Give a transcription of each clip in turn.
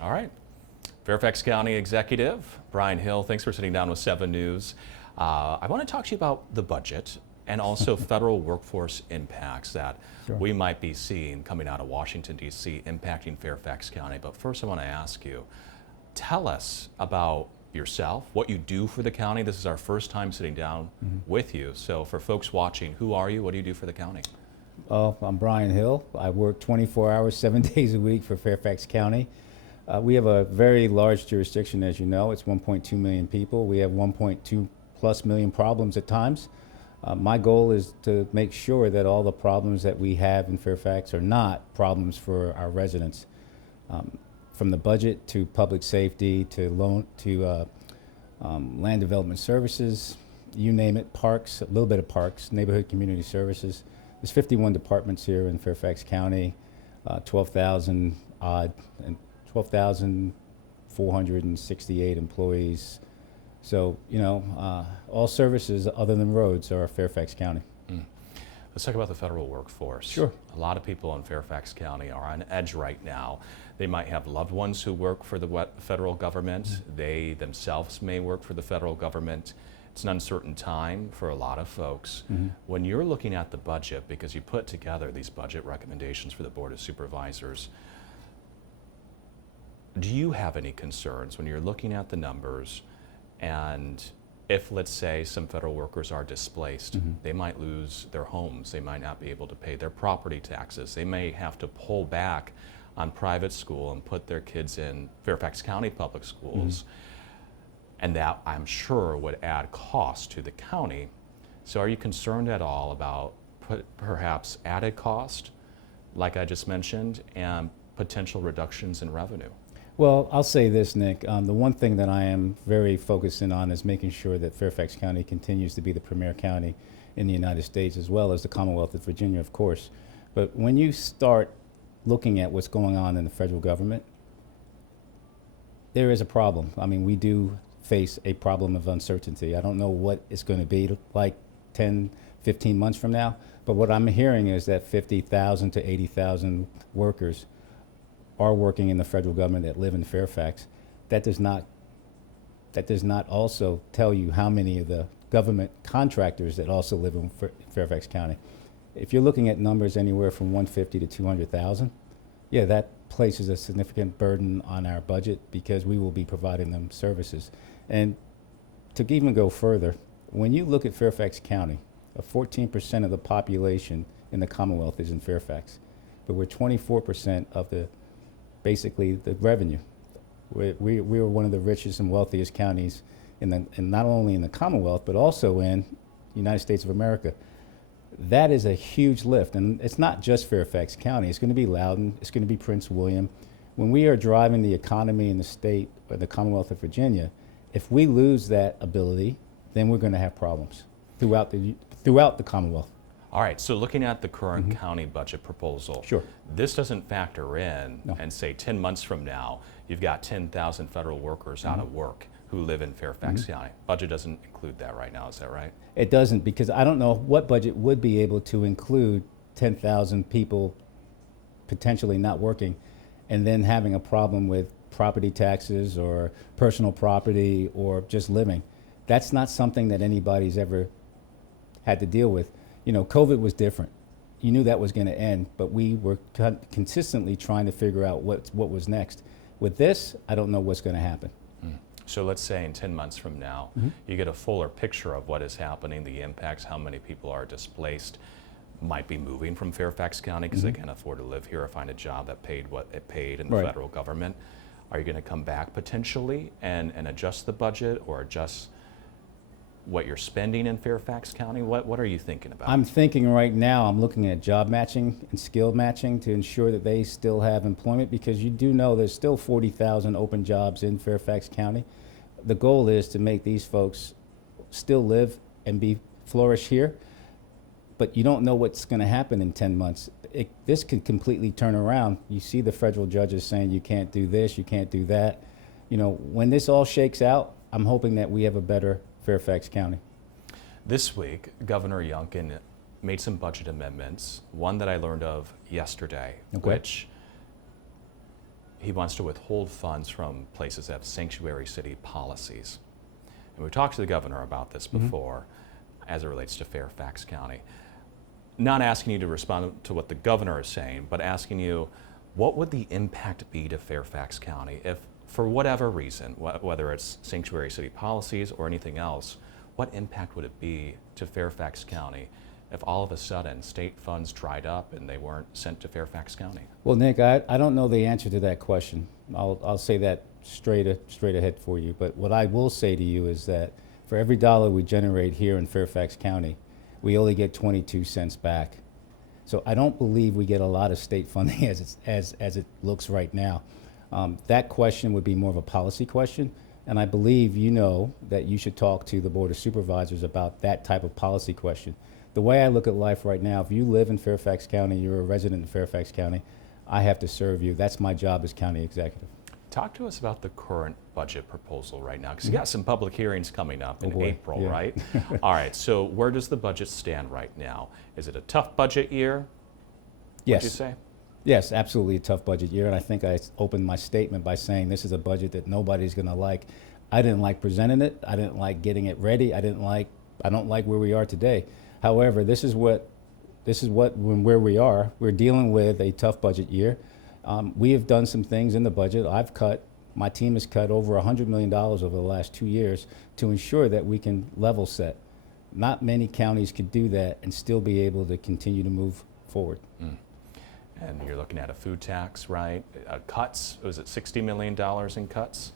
All right. Fairfax County Executive, Bryan Hill, thanks for sitting down with 7 News. I want to talk to you about the budget and also federal workforce impacts that we might be seeing coming out of Washington, D.C., impacting Fairfax County. But first, I want to ask you, tell us about yourself, what you do for the county. This is our first time sitting down with you. So for folks watching, who are you? What do you do for the county? I'm Bryan Hill. I work 24 hours, 7 days a week for Fairfax County. We have a very large jurisdiction, as you know. It's 1.2 million people. We have 1.2 plus million problems at times. My goal is to make sure that all the problems that we have in Fairfax are not problems for our residents. From the budget to public safety to land development services, you name it, parks, a little bit of parks, neighborhood community services. There's 51 departments here in Fairfax County, 12,000 odd, and 12,468 employees. So, all services other than roads are Fairfax County. Let's talk about the federal workforce. Sure. A lot of people in Fairfax County are on edge right now. They might have loved ones who work for the federal government. They themselves may work for the federal government. It's an uncertain time for a lot of folks. When you're looking at the budget, because you put together these budget recommendations for the Board of Supervisors, do you have any concerns when you're looking at the numbers, and if, let's say, some federal workers are displaced, they might lose their homes, they might not be able to pay their property taxes, they may have to pull back on private school and put their kids in Fairfax County public schools, and that, I'm sure, would add cost to the county. So are you concerned at all about perhaps added cost, like I just mentioned, and potential reductions in revenue? Well, I'll say this, Nick. The one thing that I am very focused in on is making sure that Fairfax County continues to be the premier county in the United States, as well as the Commonwealth of Virginia, of course. But when you start looking at what's going on in the federal government, there is a problem. I mean, we do face a problem of uncertainty. I don't know what it's going to be like 10, 15 months from now, but what I'm hearing is that 50,000 to 80,000 workers are working in the federal government that live in Fairfax. That does not also tell you how many of the government contractors that also live in Fairfax County. If you're looking at numbers anywhere from 150 to 200,000, yeah, that places a significant burden on our budget because we will be providing them services. And to even go further, when you look at Fairfax County, 14% of the population in the Commonwealth is in Fairfax, but we're 24% of basically the revenue. We're one of the richest and wealthiest counties and not only in the Commonwealth, but also in the United States of America. That is a huge lift, and it's not just Fairfax County. It's going to be Loudoun, it's going to be Prince William. When we are driving the economy in the state, or the Commonwealth of Virginia, if we lose that ability, then we're going to have problems throughout the Commonwealth. All right, so looking at the current county budget proposal, this doesn't factor in, and say 10 months from now, you've got 10,000 federal workers out of work who live in Fairfax County. Budget doesn't include that right now, is that right? It doesn't, because I don't know what budget would be able to include 10,000 people potentially not working and then having a problem with property taxes or personal property or just living. That's not something that anybody's ever had to deal with. COVID was different. You knew that was going to end, but we were consistently trying to figure out what was next. With this, I don't know what's going to happen. So let's say in 10 months from now, you get a fuller picture of what is happening, the impacts, how many people are displaced, might be moving from Fairfax County because they can't afford to live here or find a job that paid what it paid in the federal government. Are you going to come back potentially and adjust the budget or adjust what you're spending in Fairfax County? What are you thinking about? I'm thinking right now, I'm looking at job matching and skill matching to ensure that they still have employment, because you do know there's still 40,000 open jobs in Fairfax County. The goal is to make these folks still live and flourish here, but you don't know what's going to happen in 10 months. This could completely turn around. You see the federal judges saying you can't do this, you can't do that. When this all shakes out, I'm hoping that we have a better Fairfax County. This week, Governor Youngkin made some budget amendments, one that I learned of yesterday, which he wants to withhold funds from places that have sanctuary city policies. And we've talked to the governor about this before as it relates to Fairfax County. Not asking you to respond to what the governor is saying, but asking you, what would the impact be to Fairfax County if, for whatever reason, whether it's sanctuary city policies or anything else, what impact would it be to Fairfax County if all of a sudden state funds dried up and they weren't sent to Fairfax County? Well, Nick, I don't know the answer to that question. I'll say that straight ahead for you. But what I will say to you is that for every dollar we generate here in Fairfax County, we only get 22 cents back. So I don't believe we get a lot of state funding as it looks right now. That question would be more of a policy question. And I believe you know that you should talk to the Board of Supervisors about that type of policy question. The way I look at life right now, if you live in Fairfax County, you're a resident in Fairfax County, I have to serve you. That's my job as county executive. Talk to us about the current budget proposal right now, because you got some public hearings coming up in boy, April, yeah. right? All right, so where does the budget stand right now? Is it a tough budget year? Yes. What'd you say? Yes, absolutely a tough budget year, and I think I opened my statement by saying this is a budget that nobody's going to like. I didn't like presenting it. I didn't like getting it ready. I don't like where we are today. However, this is where we are. We're dealing with a tough budget year. We have done some things in the budget. My team has cut over $100 million over the last 2 years to ensure that we can level set. Not many counties could do that and still be able to continue to move forward. And you're looking at a food tax, right? Cuts, was it $60 million in cuts?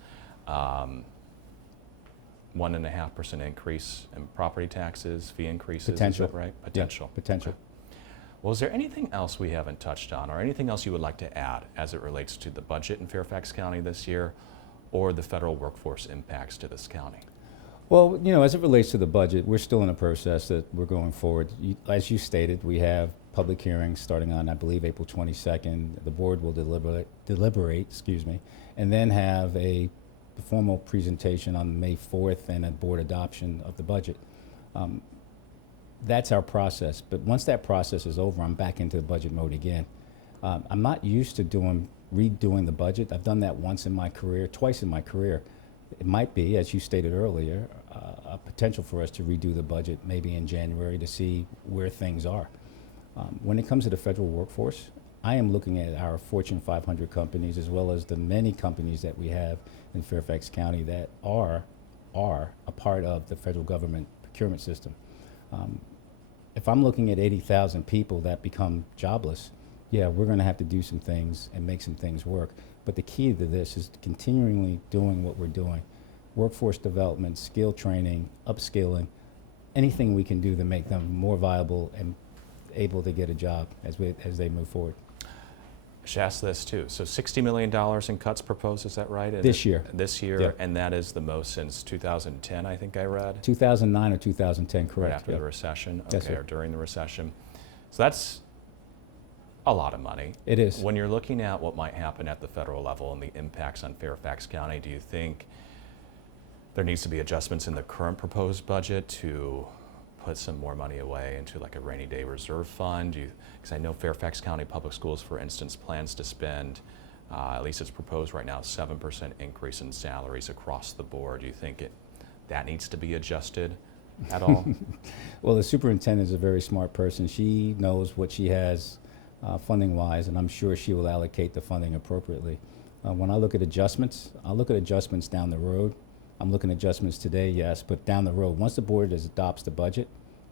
1.5% increase in property taxes, fee increases, Potential. is that right? Potential. Yeah, potential. Okay. Well, is there anything else we haven't touched on or anything else you would like to add as it relates to the budget in Fairfax County this year or the federal workforce impacts to this county? Well, you know, as it relates to the budget, we're still in a process that we're going forward. As you stated, we have public hearings starting on, I believe, April 22nd. The board will deliberate, and then have a formal presentation on May 4th and a board adoption of the budget. That's our process. But once that process is over, I'm back into the budget mode again. I'm not used to redoing the budget. I've done that twice in my career. It might be, as you stated earlier, a potential for us to redo the budget maybe in January to see where things are. When it comes to the federal workforce, I am looking at our Fortune 500 companies as well as the many companies that we have in Fairfax County that are a part of the federal government procurement system. If I'm looking at 80,000 people that become jobless, yeah, we're going to have to do some things and make some things work. But the key to this is continually doing what we're doing. Workforce development, skill training, upskilling, anything we can do to make them more viable and able to get a job as they move forward. I should ask this too. So $60 million in cuts proposed, is that right? This year. This year, Yep. And that is the most since 2010, I think I read? 2009 or 2010, correct. Right after Yep. the recession, Yes, okay, sir. or during the recession. So that's a lot of money. It is. When you're looking at what might happen at the federal level and the impacts on Fairfax County, do you think there needs to be adjustments in the current proposed budget to put some more money away into like a rainy day reserve fund? Because I know Fairfax County Public Schools, for instance, plans to spend, at least it's proposed right now, 7% increase in salaries across the board. Do you think that needs to be adjusted at all? Well, the superintendent is a very smart person. She knows what she has funding-wise, and I'm sure she will allocate the funding appropriately. When I look at adjustments, I'll look at adjustments down the road. I'm looking at adjustments today, yes, but down the road, once the board adopts the budget,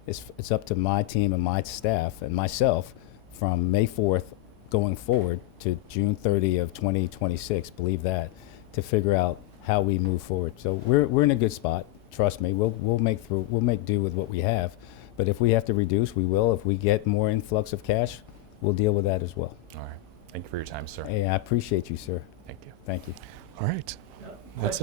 it's up to my team and my staff and myself from May 4th going forward to June 30 of 2026, believe that, to figure out how we move forward. So we're in a good spot. Trust me, we'll make do with what we have. But if we have to reduce, we will. If we get more influx of cash, we'll deal with that as well. All right. Thank you for your time, sir. Hey, I appreciate you, sir. Thank you. Thank you. All right. That's